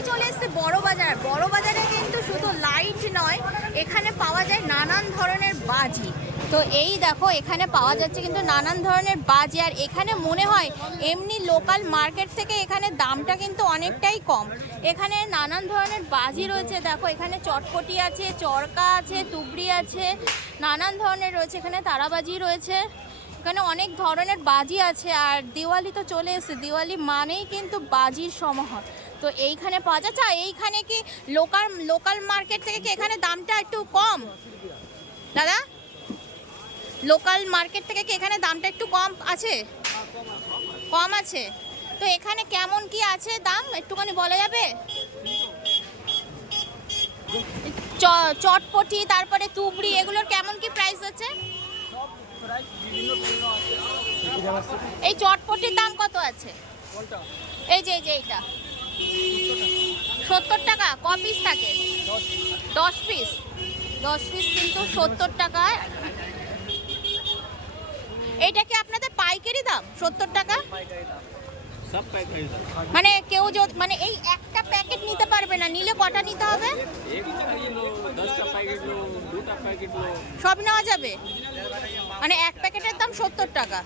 আমি চলে এসেছি বড় বাজার। বড় বাজারে কিন্তু শুধু লাইট নয়, এখানে পাওয়া যায় নানান ধরনের বাজি। তো এই দেখো এখানে পাওয়া যাচ্ছে কিন্তু নানান ধরনের বাজি, আর এখানে মনে হয় এমনি লোকাল মার্কেট থেকে এখানে দামটা কিন্তু অনেকটাই কম। এখানে নানান ধরনের বাজি রয়েছে, দেখো এখানে চটপটি আছে, চরকা আছে, তুবড়ি আছে, নানান ধরনের রয়েছে, এখানে তারাবাজি রয়েছে, এখানে অনেক ধরনের বাজি আছে। আর দিওয়ালি তো চলে এসেছে, দিওয়ালি মানেই কিন্তু বাজির সমাহার। তো এইখানে পাওয়া যাচ্ছে। এইখানে কি লোকাল মার্কেট থেকে কি এখানে দামটা একটু কম দাদা? লোকাল মার্কেট থেকে কি এখানে দামটা একটু কম আছে? কম আছে। তো এখানে কেমন কি আছে দাম একটুখানি বলা যাবে? চটপটি তারপরে তুবড়ি এগুলোর কেমন কি প্রাইস আছে? এই চটপটির দাম কত আছে? এই যে এইটা 70 টাকা। ক পিস থাকে? 10 পিস। 10 পিস কিন্তু 70 টাকা। এইটা কি আপনাদের পাইকারি দাম 70 টাকা? মানে কেউ মানে এই একটা প্যাকেট নিতে পারবে না, নিলে কটা নিতে হবে? সব নেওয়া যাবে, মানে এক প্যাকেটের দাম 70 টাকা।